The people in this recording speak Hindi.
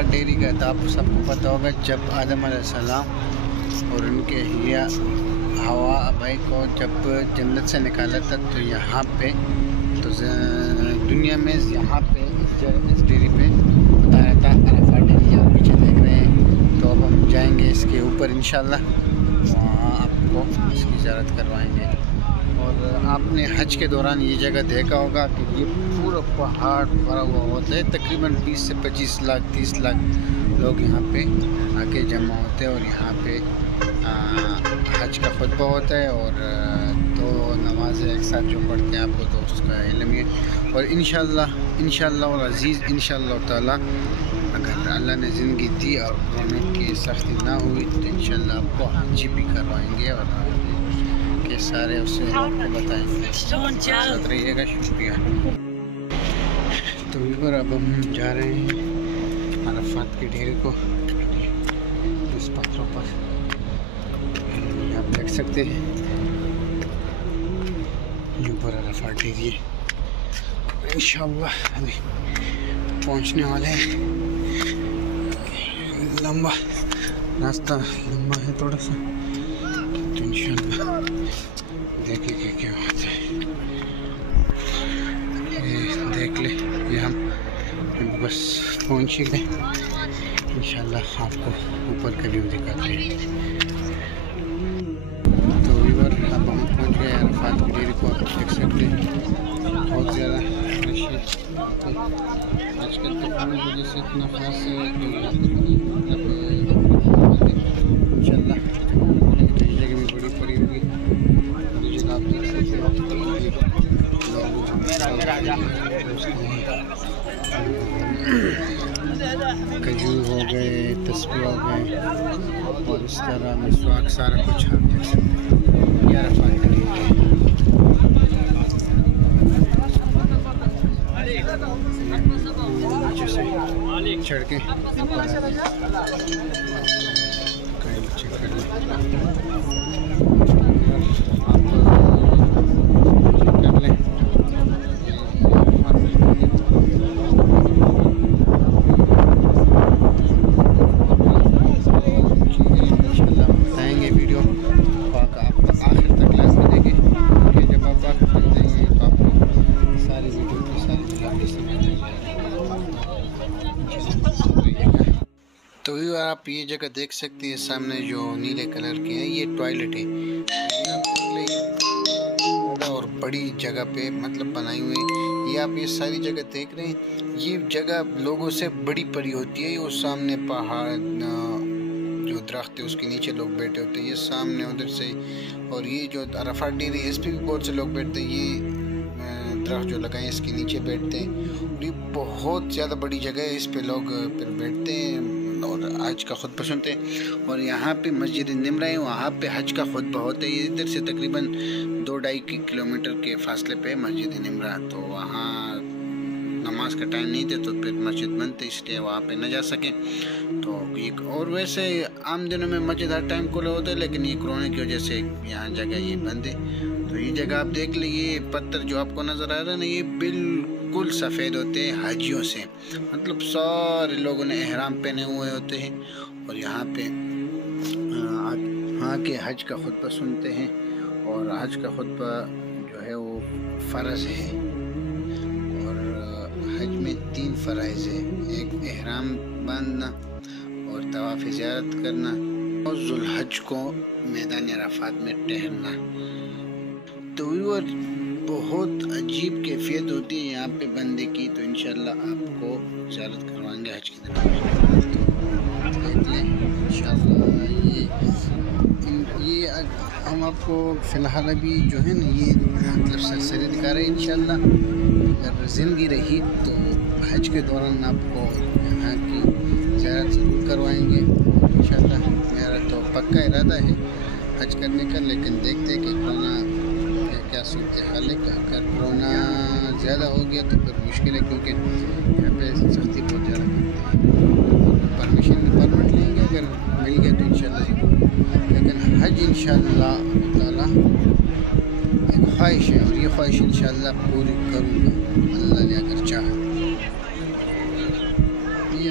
अरफात डेयरी का था, आप सबको पता होगा। जब आदम अलैहिस्सलाम और उनके हिया हवा भाई को जब जन्नत से निकाला था, तो यहाँ पे तो दुनिया में यहाँ पे इस डेयरी पे बताया था अरफात डेयरी, आप पीछे देख रहे हैं। तो अब हम जाएंगे इसके ऊपर इंशाल्लाह, वहाँ आपको इसकी ज़ियारत करवाएंगे। और आपने हज के दौरान ये जगह देखा होगा कि ये पूरा पहाड़ भरा हुआ होता है। तकरीबन 20 से 25 लाख 30 लाख लोग यहाँ पे आके जमा होते हैं, और यहाँ पे हज का खुतबा होता है, और दो नमाज़ें एक साथ जो पढ़ते हैं आपको तो उसका इल्म है। और इंशाअल्लाह और अज़ीज़ इंशाअल्लाह ताला अगर अल्लाह ने ज़िंदगी दी और कोरोना की सख्ती ना हुई तो इंशाअल्लाह आपको हज भी करवाएंगे और के सारे उससे आपको बताएंगे। साथ रहिएगा, शुक्रिया। तो व्यूअर अब हम जा रहे हैं अरफात के ढेर को, इस पत्थरों पर आप देख सकते हैं ऊपर अरफात ढेर है। इंशाअल्लाह अभी पहुंचने वाले हैं। लंबा रास्ता लंबा है थोड़ा सा, तो इंशाअल्लाह देखेंगे क्या होता है। ये देख ले, ये हम बस पहुंच ही गए। इंशाअल्लाह आपको ऊपर का व्यू दिखाते हैं। तो व्यूअर अब हम पहुंच गए अरफात की डेयरी को, आप देख सकते हैं बहुत ज़्यादा रश है। आजकल तो पानी की वजह से इतना खास इंशाअल्लाह कई जगह भी बड़ी पड़ी होगी, बड़ी जगह आप देख सकते हो। खजूर हो गए, तस्बीह हो गए, और इस तरह मिसवाक सारा कुछ आप देख सकते हैं। ये अरफात के लिए चढ़ के चेक कर लें। बताएंगे वीडियो आप आखिर तक लास्ट में देखें, क्योंकि जब आप आखिर तक देंगे तो आपको सारी वीडियो की सारी तो ये आप ये जगह देख सकते हैं सामने जो नीले कलर के हैं, ये टॉयलेट है। और बड़ी जगह पे मतलब बनाई हुई, ये आप ये सारी जगह देख रहे हैं। ये जगह लोगों से बड़ी पड़ी होती है। वो सामने पहाड़ जो दरख्त है उसके नीचे लोग बैठे होते हैं, ये सामने उधर से। और ये जो अरफात डेयरी है इस पर भी बहुत से लोग बैठते हैं। ये दरख्त जो लगाए इसके नीचे बैठते हैं, और ये बहुत ज़्यादा बड़ी जगह है। इस पे लोग फिर बैठते हैं और हज का खुतबा सुनते हैं। और यहाँ पे मस्जिद निमरा है, वहाँ पे हज का खुतबा होता है। इधर से तकरीबन 2-2.5 किलोमीटर के फासले पे मस्जिद निमरा, तो वहाँ नमाज का टाइम नहीं थे तो फिर मस्जिद बंद थे, इसलिए वहाँ पे न जा सके। तो एक और वैसे आम दिनों में मस्जिद हर टाइम खुला होता है, लेकिन ये कोरोना की वजह से यहाँ जगह ये बंद है। तो ये जगह आप देख लीजिए, पत्थर जो आपको नज़र आ रहा है ना, ये बिल्कुल सफ़ेद होते हैं हाजियों से। मतलब सारे लोगों ने एहराम पहने हुए होते हैं, और यहाँ पे के हज का खुतबा सुनते हैं। और हज का खुतबा जो है वो फ़र्ज़ है, और हज में 3 फ़राइज़ है। एक एहराम बांधना, और तवाफ़ ज़ियारत करना, और ज़ुल्हज को मैदान अरफात में ठहरना। तो व्यूअर बहुत अजीब कैफियत होती है यहाँ पे बंदे की। तो इंशाल्लाह आपको ज़ियारत करवाएंगे हज के दिन। तो देख लें इंशाल्लाह। ये हम आपको फ़िलहाल अभी जो है ना ये मतलब सरसरी दिखा रहे हैं। इंशाल्लाह अगर ज़िंदगी रही तो हज के दौरान आपको यहाँ की ज़ियारत ज़रूर करवाएंगे इंशाल्लाह। मेरा तो पक्का इरादा है हज करने का, लेकिन देखते हैं कि कोरोना क्या सूरत हाल है। अगर कोरोना ज़्यादा हो गया तो फिर मुश्किल है, क्योंकि यहाँ पे सख्ती बहुत ज़्यादा करते हैं। परमिट लेंगे, अगर मिल गया तो इंशाल्लाह। लेकिन हज इंशाल्लाह ताला एक ख्वाहिश है, और ये ख्वाहिश इंशाल्लाह पूरी करूँगा अल्लाह ने अगर चाहा। ये